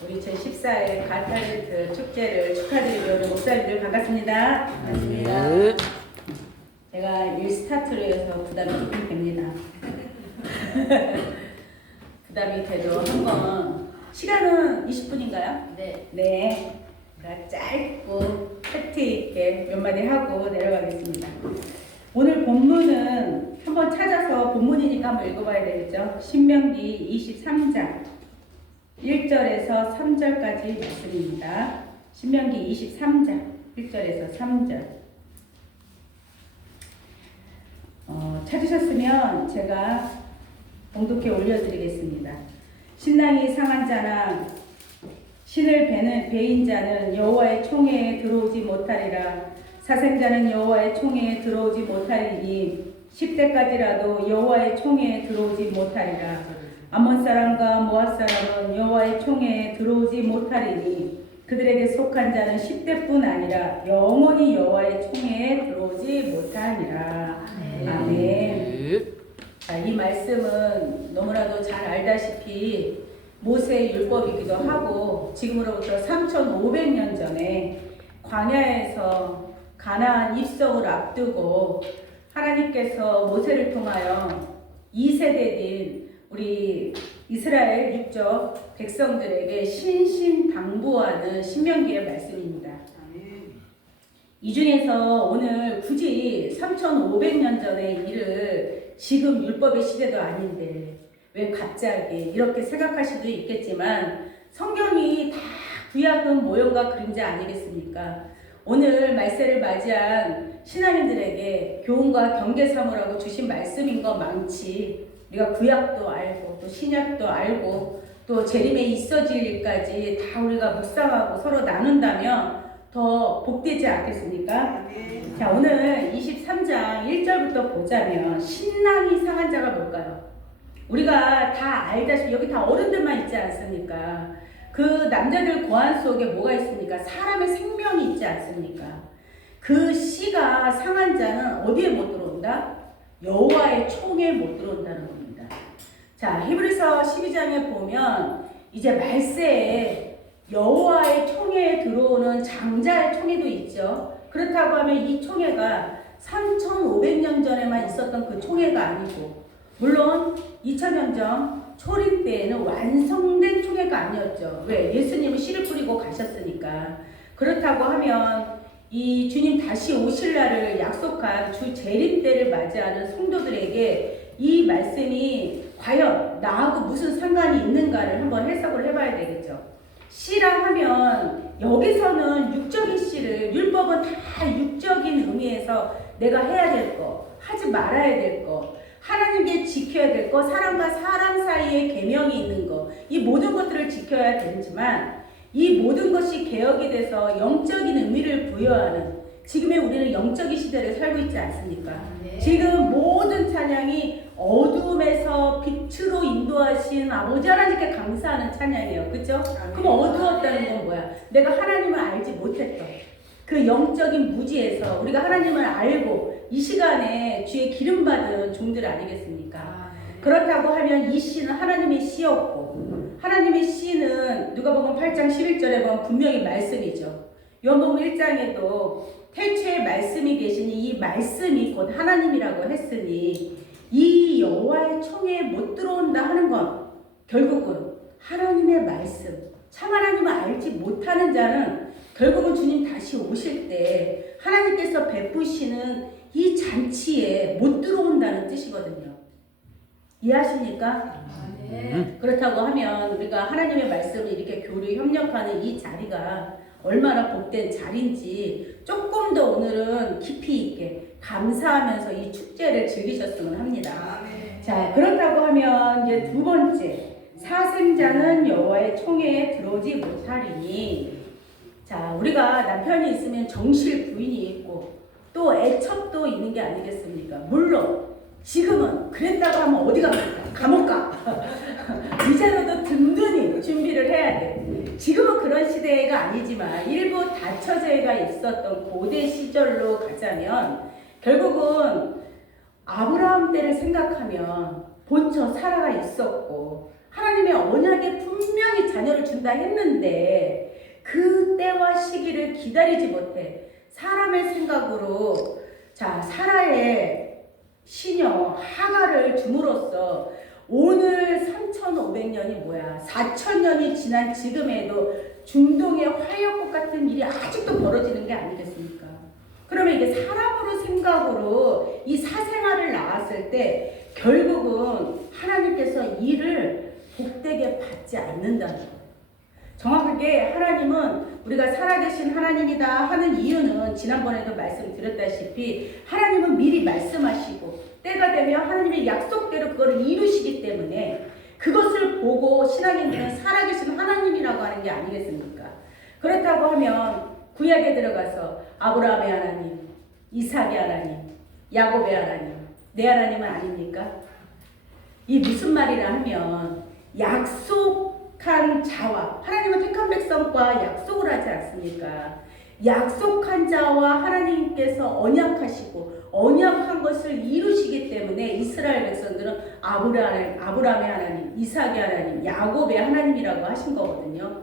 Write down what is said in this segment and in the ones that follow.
우리 제14회 가타르트 축제를 축하드리며 오는 목사님들 반갑습니다. 반갑습니다. 네. 제가 일 스타트로 해서 부담이 조금 됩니다. 부담이 돼도 한번 시간은 20분인가요? 네. 네. 제가 짧고 팩트 있게 몇 마디 하고 내려가겠습니다. 오늘 본문은 한번 찾아서 본문이니까 한번 읽어봐야 되겠죠. 신명기 23장 1절에서 3절까지 말씀입니다. 신명기 23장 1절에서 3절. 찾으셨으면 제가 봉독해 올려드리겠습니다. 신랑이 상한 자나 신을 배인 자는 여호와의 총회에 들어오지 못하리라. 사생자는 여호와의 총회에 들어오지 못하리니 10대까지라도 여호와의 총회에 들어오지 못하리라. 암몬 사람과 모압 사람은 여호와의 총회에 들어오지 못하리니 그들에게 속한 자는 10대뿐 아니라 영원히 여호와의 총회에 들어오지 못하니라. 아멘. 자, 이 말씀은 너무나도 잘 알다시피 모세의 율법이기도 하고 지금으로부터 3,500년 전에 광야에서 가나안 입성을 앞두고 하나님께서 모세를 통하여 2세대인 우리 이스라엘 육적 백성들에게 신신당부하는 신명기의 말씀입니다. 이 중에서 오늘 굳이 3,500년 전의 일을 지금 율법의 시대도 아닌데 왜 갑자기 이렇게 생각할 수도 있겠지만 성경이 다 구약은 모형과 그림자 아니겠습니까? 오늘 말세를 맞이한 신앙인들에게 교훈과 경계 삼으라고 주신 말씀인 거 많지. 우리가 구약도 알고 또 신약도 알고 또 재림에 있어질 일까지 다 우리가 묵상하고 서로 나눈다면 더 복되지 않겠습니까? 자, 오늘 23장 1절부터 보자면 신랑이 상한 자가 뭘까요? 우리가 다 알다시피 여기 다 어른들만 있지 않습니까? 그 남자들 고안 속에 뭐가 있습니까? 사람의 생명이 있지 않습니까? 그 씨가 상한 자는 어디에 못 들어온다? 여호와의 총에 못 들어온다는 겁니다. 자, 히브리서 12장에 보면 이제 말세에 여호와의 총회에 들어오는 장자의 총회도 있죠. 그렇다고 하면 이 총회가 3,500년 전에만 있었던 그 총회가 아니고 물론 2000년 전 초림 때에는 완성된 총회가 아니었죠. 왜? 예수님은 씨를 뿌리고 가셨으니까. 그렇다고 하면 이 주님 다시 오실 날을 약속한 주 재림 때를 맞이하는 성도들에게 이 말씀이 과연 나하고 무슨 상관이 있는가를 한번 해석을 해봐야 되겠죠. 씨라 하면 여기서는 육적인 씨를 율법은 다 육적인 의미에서 내가 해야 될 거, 하지 말아야 될 거, 하나님께 지켜야 될 거, 사람과 사람 사이에 계명이 있는 거, 이 모든 것들을 지켜야 되지만 이 모든 것이 개혁이 돼서 영적인 의미를 부여하는 지금의 우리는 영적인 시대를 살고 있지 않습니까? 네. 지금 모든 찬양이 어두움에서 빛으로 인도하신 아버지 하나님께 감사하는 찬양이에요. 그죠? 그럼 어두웠다는 건 뭐야? 내가 하나님을 알지 못했던 그 영적인 무지에서 우리가 하나님을 알고 이 시간에 주의 기름받은 종들 아니겠습니까? 그렇다고 하면 이 씨는 하나님의 씨였고 하나님의 씨는 누가복음 8장 11절에 보면 분명히 말씀이죠. 요한복음 1장에도 태초에 말씀이 계시니 이 말씀이 곧 하나님이라고 했으니 이 여호와의 총회에 못 들어온다 하는 건 결국은 하나님의 말씀, 참 하나님을 알지 못하는 자는 결국은 주님 다시 오실 때 하나님께서 베푸시는 이 잔치에 못 들어온다는 뜻이거든요. 이해하십니까? 그렇다고 하면 우리가 하나님의 말씀을 이렇게 교류 협력하는 이 자리가 얼마나 복된 자리인지 조금 더 오늘은 깊이 있게 감사하면서 이 축제를 즐기셨으면 합니다. 자, 그렇다고 하면 이제 두 번째, 사생자는 여호와의 총회에 들어오지 못하리니. 자, 우리가 남편이 있으면 정실 부인이 있고 또 애첩도 있는 게 아니겠습니까? 물론 지금은 그랬다고 하면 어디 갑니까? 감옥 가. 이제라도 든든히 준비를 해야 돼. 지금은 그런 시대가 아니지만 일부 다처제가 있었던 고대 시절로 가자면 결국은 아브라함 때를 생각하면 본처 사라가 있었고 하나님의 언약에 분명히 자녀를 준다 했는데 그 때와 시기를 기다리지 못해 사람의 생각으로 자 사라의 시녀 하가를 줌으로써 오늘 3,500년이 뭐야 4,000년이 지난 지금에도 중동의 화약꽃 같은 일이 아직도 벌어지는 게 아니겠습니까? 그러면 이게 사람으로 생각으로 이 사생활을 나왔을 때 결국은 하나님께서 이를 복되게 받지 않는다는 거예요. 정확하게 하나님은 우리가 살아계신 하나님이다 하는 이유는 지난번에도 말씀드렸다시피 하나님은 미리 말씀하시고 때가 되면 하나님의 약속대로 그거를 이루시기 때문에 그것을 보고 신앙인들은 살아계신 하나님이라고 하는 게 아니겠습니까? 그렇다고 하면 구약에 들어가서 아브라함의 하나님, 이삭의 하나님, 야곱의 하나님, 내 하나님은 아닙니까? 이 무슨 말이라 하면 약속한 자와 하나님은 택한 백성과 약속을 하지 않습니까? 약속한 자와 하나님께서 언약하시고 언약한 것을 이루시기 때문에 이스라엘 백성들은 아브라함의 하나님, 이삭의 하나님, 야곱의 하나님이라고 하신 거거든요.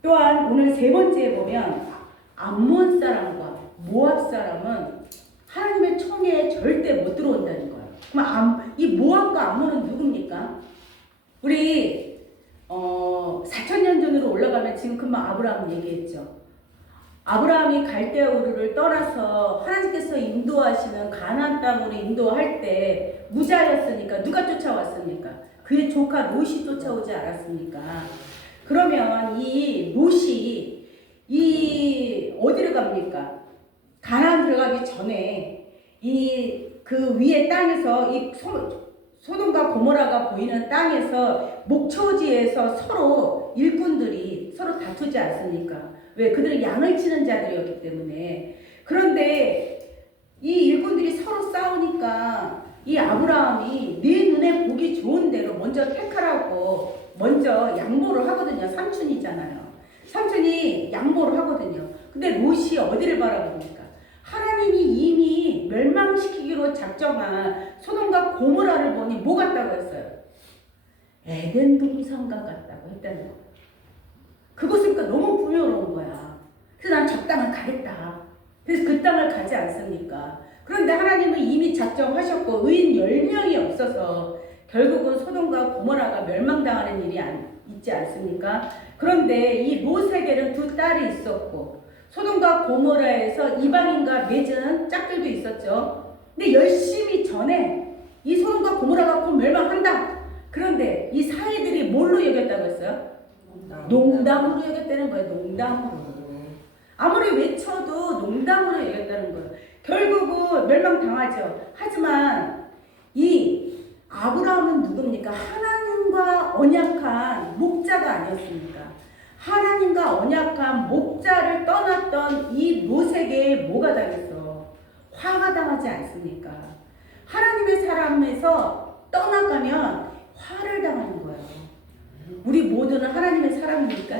또한 오늘 세 번째에 보면 암몬 사람과 모압 사람은 하나님의 총회에 절대 못 들어온다는 거예요. 그럼 이 모압과 암몬은 누굽니까? 우리 4,000년 전으로 올라가면 지금 금방 아브라함 얘기했죠. 아브라함이 갈대아 우르를 떠나서 하나님께서 인도하시는 가나안 땅으로 인도할 때 무자였으니까 누가 쫓아왔습니까? 그의 조카 롯이 쫓아오지 않았습니까? 그러면 이 롯이 이 어디를 갑니까? 가나안 들어가기 전에 이 그 위에 땅에서 이 소돔과 고모라가 보이는 땅에서 목초지에서 서로 일꾼들이 서로 다투지 않습니까? 왜? 그들은 양을 치는 자들이었기 때문에. 그런데 이 일꾼들이 서로 싸우니까 이 아브라함이 네 눈에 보기 좋은 대로 먼저 택하라고 먼저 양보를 하거든요. 삼촌이잖아요. 삼촌이 양보를 하거든요. 근데 롯이 어디를 바라봅니까? 하나님이 이미 멸망시키기로 작정한 소돔과 고모라를 보니 뭐 같다고 했어요? 에덴 동산과 같다고 했다는 거예요. 그것은 그러니까 너무 풍요로운 거야. 그래서 난 저 땅을 가겠다. 그래서 그 땅을 가지 않습니까? 그런데 하나님은 이미 작정하셨고 의인 10명이 없어서 결국은 소돔과 고모라가 멸망당하는 일이 있지 않습니까? 그런데 이 롯에게는 두 딸이 있었고 소돔과 고모라에서 이방인과 맺은 짝들도 있었죠. 근데 열심히 전에 이 소돔과 고모라가 곧 멸망한다. 그런데 이 사이들이 뭘로 여겼다고 했어요? 농담으로 여겼다는 거예요. 농담으로. 아무리 외쳐도 농담으로 여겼다는 거예요. 결국은 멸망당하죠. 하지만 이 아브라함은 누굽니까? 하나님과 언약한 목자가 아니었습니까? 하나님과 언약한 목자를 떠났던 이 롯에게 뭐가 당했어? 화가 당하지 않습니까? 하나님의 사람에서 떠나가면 화를 당하는 거예요. 우리 모두는 하나님의 사람입니까?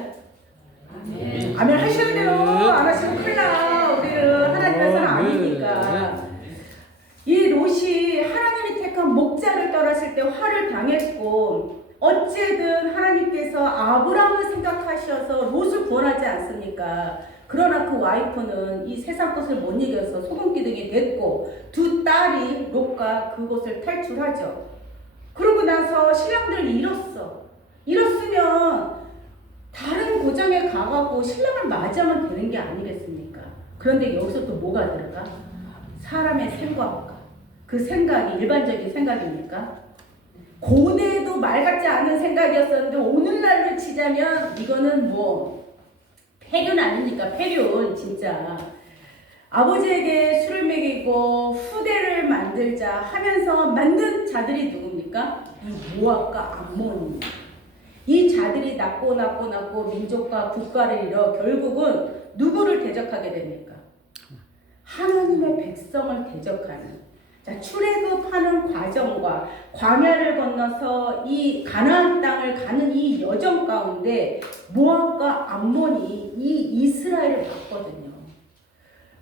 아멘. 아멘 하셔야 돼요. 안 하시면 큰일 나. 우리는 하나님의 사람 아니니까. 이 롯이 하나님이 택한 목자를 떠났을 때 화를 당했고 어쨌든 하나님께서 아브라함을 생각하셔서 롯을 구원하지 않습니까? 그러나 그 와이프는 이 세상 것을 못 이겨서 소금기둥이 됐고 두 딸이 롯과 그곳을 탈출하죠. 그러고 나서 신랑들을 잃었으면 다른 고장에 가갖고 신랑을 맞이하면 되는 게 아니겠습니까? 그런데 여기서 또 뭐가 들어가? 사람의 생각과 그 생각이 일반적인 생각입니까? 고대에도 말 같지 않은 생각이었었는데 오늘날로 치자면 이거는 뭐 폐륜 아닙니까? 폐륜 진짜. 아버지에게 술을 먹이고 후대를 만들자 하면서 만든 자들이 누굽니까? 이 모압과 암몬입니다. 이 자들이 낳고 민족과 국가를 잃어 결국은 누구를 대적하게 됩니까? 하나님의 백성을 대적하는. 자, 출애굽하는 과정과 광야를 건너서 이 가나안 땅을 가는 이 여정 가운데 모압과 암몬이 이 이스라엘을 봤거든요.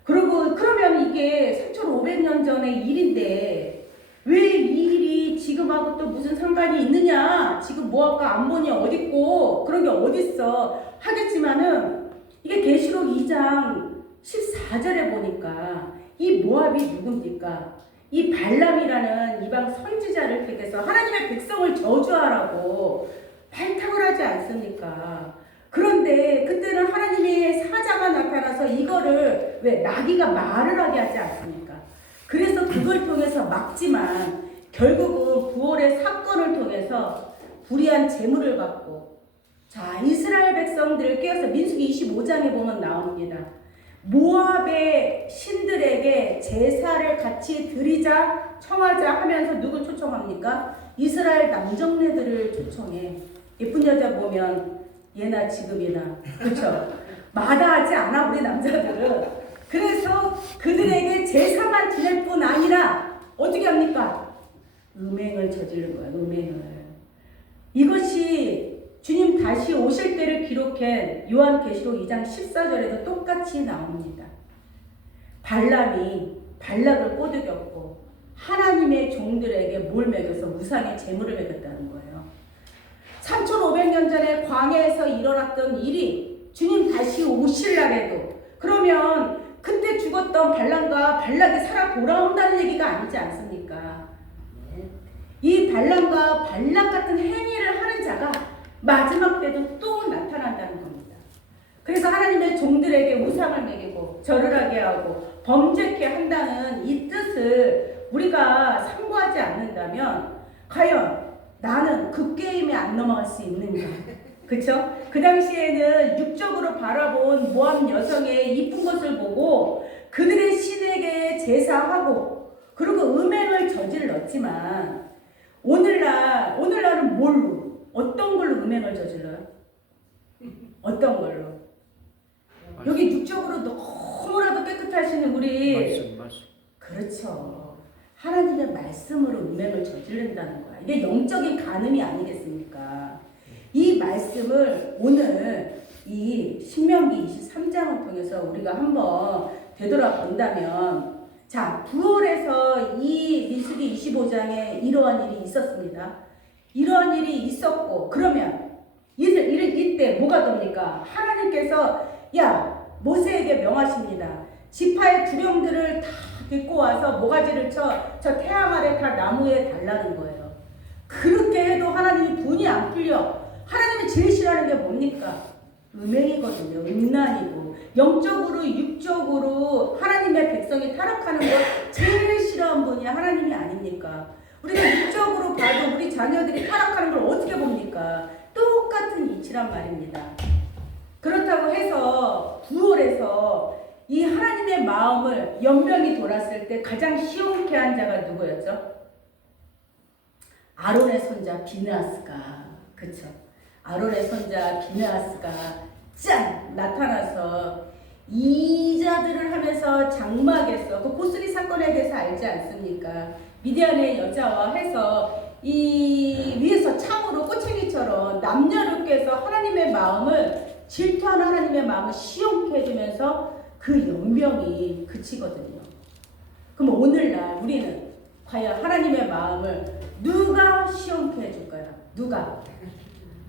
그러면 이게 3,500년 전의 일인데 왜 이 일이 지금 지금하고 또 무슨 상관이 있느냐? 지금 모압과 암몬이 어딨고 그런 게 어딨어? 하겠지만은 이게 계시록 2장 14절에 보니까 이 모압이 누굽니까? 이 발람이라는 이방 선지자를 택해서 하나님의 백성을 저주하라고 발탁을 하지 않습니까? 그런데 그때는 하나님의 사자가 나타나서 이거를 왜 나귀가 말을 하게 하지 않습니까? 그래서 그걸 통해서 막지만 결국은 부활의 사건을 통해서 불의한 재물을 받고 자 이스라엘 백성들을 깨어서 민수기 25장에 보면 나옵니다. 모압의 신들에게 제사를 같이 드리자 청하자 하면서 누굴 초청합니까? 이스라엘 남정네들을 초청해. 예쁜 여자 보면 예나 지금이나 그렇죠? 마다하지 않아 우리 남자들은. 그래서 그들에게 제사만 지낼 뿐 아니라 어떻게 합니까? 음행을 저지른 거야. 음행을. 이것이 주님 다시 오실 때를 기록한 요한계시록 2장 14절에도 똑같이 나옵니다. 발람이 발락을 꼬드겼고 하나님의 종들에게 뭘 먹여서 우상의 제물을 먹였다는 거예요. 3500년 전에 광야에서 일어났던 일이 주님 다시 오실 날에도 그러면 그때 죽었던 발람과 발락이 살아 돌아온다는 얘기가 아니지 않습니까? 이 발람과 발락 같은 행위를 하는 자가 마지막 때도 또 나타난다는 겁니다. 그래서 하나님의 종들에게 우상을 먹이고 절을 하게 하고 범죄케 한다는 이 뜻을 우리가 상고하지 않는다면 과연 나는 그 게임에 안 넘어갈 수 있는가? 그쵸? 그 당시에는 육적으로 바라본 모압 여성의 이쁜 것을 보고 그들의 신에게 제사하고 그리고 음행을 저질렀지만 오늘날은 뭘로? 어떤 걸로 음행을 저질러요? 어떤 걸로? 여기 육적으로 너무나도 깨끗하신 우리 말씀. 그렇죠. 하나님의 말씀으로 음행을 저지른다는 거야. 이게 영적인 간음이 아니겠습니까? 이 말씀을 오늘 이 신명기 23장을 통해서 우리가 한번 되돌아본다면 자, 9월에서 이 민수기 25장에 이러한 일이 있었습니다. 이러한 일이 있었고 그러면 이때 뭐가 됩니까? 하나님께서 야 모세에게 명하십니다. 지파의 두령들을 다 데리고 와서 모가지를 저 태양 아래 다 나무에 달라는 거예요. 그렇게 해도 하나님이 분이 안 풀려. 하나님이 제일 싫어하는 게 뭡니까? 음행이거든요. 음란이고 영적으로 육적으로 하나님의 백성이 타락하는 거 제일 싫어하는 분이 하나님이 아닙니까? 우리가 육적으로 봐도 우리 자녀들이 타락하는 걸 어떻게 봅니까? 똑같은 이치란 말입니다. 그렇다고 해서 9월에서 이 하나님의 마음을 연병이 돌았을 때 가장 시원케 한 자가 누구였죠? 아론의 손자 비느하스가 그쵸? 아론의 손자 비느하스가 짠! 나타나서 이자들을 하면서 장막에서 그 고스리 사건에 대해서 알지 않습니까? 미디안의 여자와 해서 이 위에서 참으로 꼬챙이처럼 남녀를 꿰서 하나님의 마음을 질투하는 하나님의 마음을 시원케 해주면서 그 연병이 그치거든요. 그럼 오늘날 우리는 과연 하나님의 마음을 누가 시원케 해줄까요? 누가?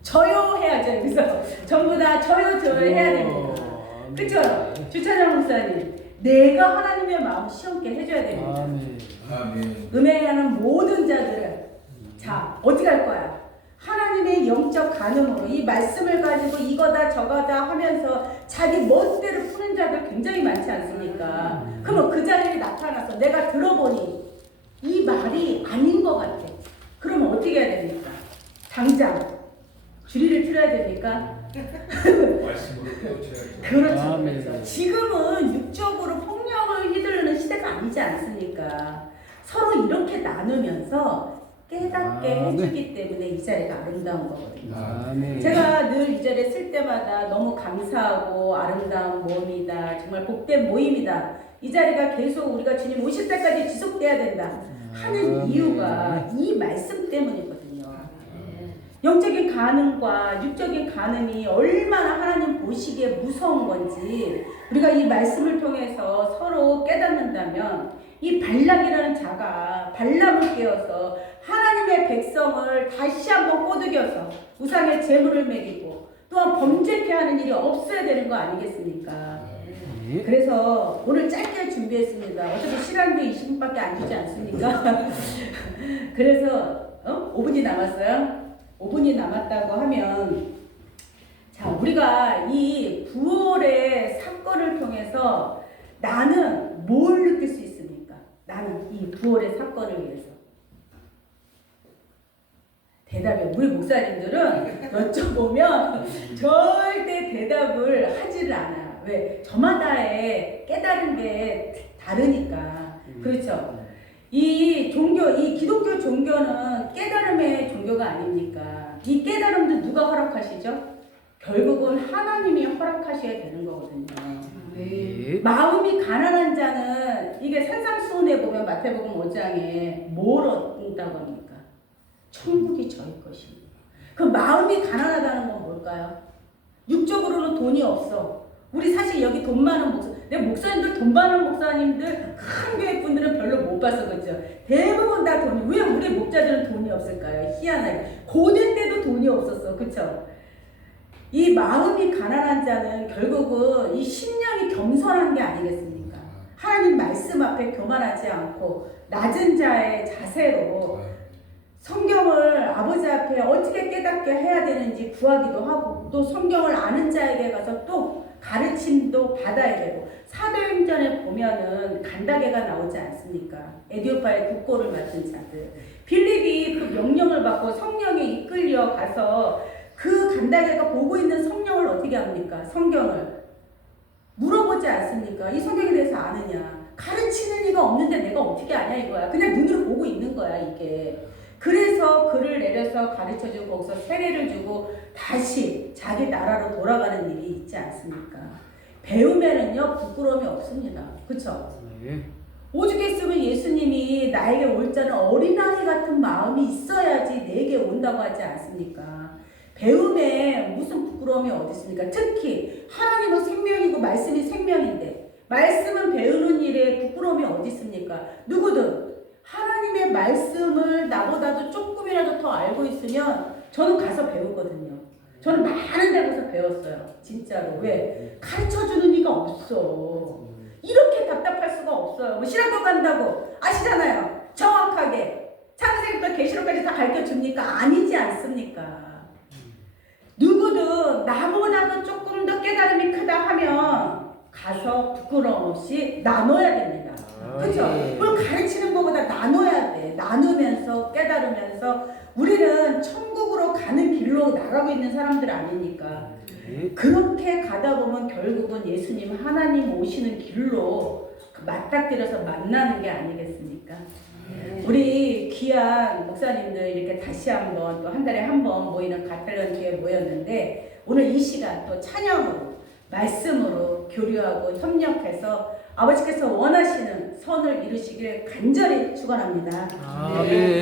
저요 해야죠. 여기서 전부 다 저요 해야 됩니다. 그렇죠? 주차장 목사님, 내가 하나님의 마음 시원케 해줘야 됩니다. 아멘. 음행하는 모든 자들은 자 어떻게 할 거야? 하나님의 영적 간음으로 이 말씀을 가지고 이거다 저거다 하면서 자기 멋대로 푸는 자들 굉장히 많지 않습니까? 그러면 그 자리에 나타나서 내가 들어보니 이 말이 아닌 것 같아. 그러면 어떻게 해야 됩니까? 당장 주리를 틀어야 됩니까? 말씀으로 깨우쳐야죠. 그렇죠. 그렇죠. 지금은 육적으로 폭력을 휘두르는 시대가 아니지 않습니까? 서로 이렇게 나누면서 깨닫게 해주기 때문에 이 자리가 아름다운 거거든요. 제가 늘 이 자리에 쓸 때마다 너무 감사하고 아름다운 모임이다. 정말 복된 모임이다. 이 자리가 계속 우리가 주님 오실 때까지 지속돼야 된다 하는 이유가 이 말씀 때문이거든요. 영적인 간음과 육적인 간음이 얼마나 하나님 보시기에 무서운 건지 우리가 이 말씀을 통해서 서로 깨닫는다면 이 발락이라는 자가 발람을 깨워서 하나님의 백성을 다시 한번 꼬드겨서 우상의 제물을 먹이고 또한 범죄케 하는 일이 없어야 되는 거 아니겠습니까? 그래서 오늘 짧게 준비했습니다. 어차피 시간도 20분밖에 안 주지 않습니까? 그래서 5분이 남았어요. 5분이 남았다고 하면 자, 우리가 이 부활의 사건을 통해서 나는 뭘 느낄 수 있습니까? 나는 이 부활의 사건을 위해서. 대답이 우리 목사님들은 여쭤보면 절대 대답을 하지를 않아요. 왜? 저마다의 깨달은 게 다르니까. 그렇죠? 이 종교, 이 기독교 종교는 깨달음의 종교가 아닙니까? 이 깨달음도 누가 허락하시죠? 결국은 하나님이 허락하셔야 되는 거거든요. 네. 마음이 가난한 자는 이게 산상수훈에 보면 마태복음 5장에 뭘 얻는다고 합니까? 천국이 저희 것입니다. 그 마음이 가난하다는 건 뭘까요? 육적으로는 돈이 없어. 우리 사실 여기 돈 많은 목사, 내 목사님들 돈 많은 목사님들 큰 교회 분들은 별로 못 봐서 그죠. 대부분 다 돈이. 왜 우리 목자들은 돈이 없을까요? 희한하게 고대 때도 돈이 없었어, 그렇죠? 이 마음이 가난한 자는 결국은 이 심령이 겸손한 게 아니겠습니까? 하나님 말씀 앞에 교만하지 않고 낮은 자의 자세로 성경을 아버지 앞에 어떻게 깨닫게 해야 되는지 구하기도 하고 또 성경을 아는 자에게 가서 또 가르침도 받아야 되고 사도행전에 보면은 간다게가 나오지 않습니까? 에디오파의 국고를 맡은 자들 빌립이 그 명령을 받고 성령에 이끌려 가서 그 간다게가 보고 있는 성령을 어떻게 합니까? 성경을 물어보지 않습니까? 이 성경에 대해서 아느냐? 가르치는 이가 없는데 내가 어떻게 아냐 이거야. 그냥 눈으로 보고 있는 거야 이게. 그래서 글을 내려서 가르쳐주고 거기서 세례를 주고 다시 자기 나라로 돌아가는 일이 있지 않습니까? 배우면은요 부끄러움이 없습니다. 그쵸? 네. 오죽했으면 예수님이 나에게 올 자는 어린아이 같은 마음이 있어야지 내게 온다고 하지 않습니까? 배움에 무슨 부끄러움이 어디 있습니까? 특히 하나님은 생명이고 말씀이 생명인데 말씀은 배우는 일에 부끄러움이 어디 있습니까? 누구든 하나님의 말씀을 나보다도 조금이라도 더 알고 있으면 저는 가서 배우거든요. 저는 많은 데 가서 배웠어요. 진짜로. 왜? 가르쳐주는 이가 없어. 이렇게 답답할 수가 없어요. 뭐 신학교 간다고 아시잖아요. 정확하게 창세기부터 계시록까지 다 가르쳐줍니까? 아니지 않습니까? 누구든 나보다도 조금 더 깨달음이 크다 하면 가서 부끄러움 없이 나눠야 됩니다. 그렇죠? 그걸 가르치는 것보다 나눠야 돼. 나누면서 깨달으면서 우리는 천국으로 가는 길로 나가고 있는 사람들 아닙니까? 그렇게 가다 보면 결국은 예수님 하나님 오시는 길로 맞닥뜨려서 만나는 게 아니겠습니까? 우리 귀한 목사님들 이렇게 다시 한번 또 한 달에 한 번 모이는 가탈련 교회에 모였는데 오늘 이 시간 또 찬양으로 말씀으로 교류하고 협력해서 아버지께서 원하시는 선을 이루시기를 간절히 축원합니다. 네.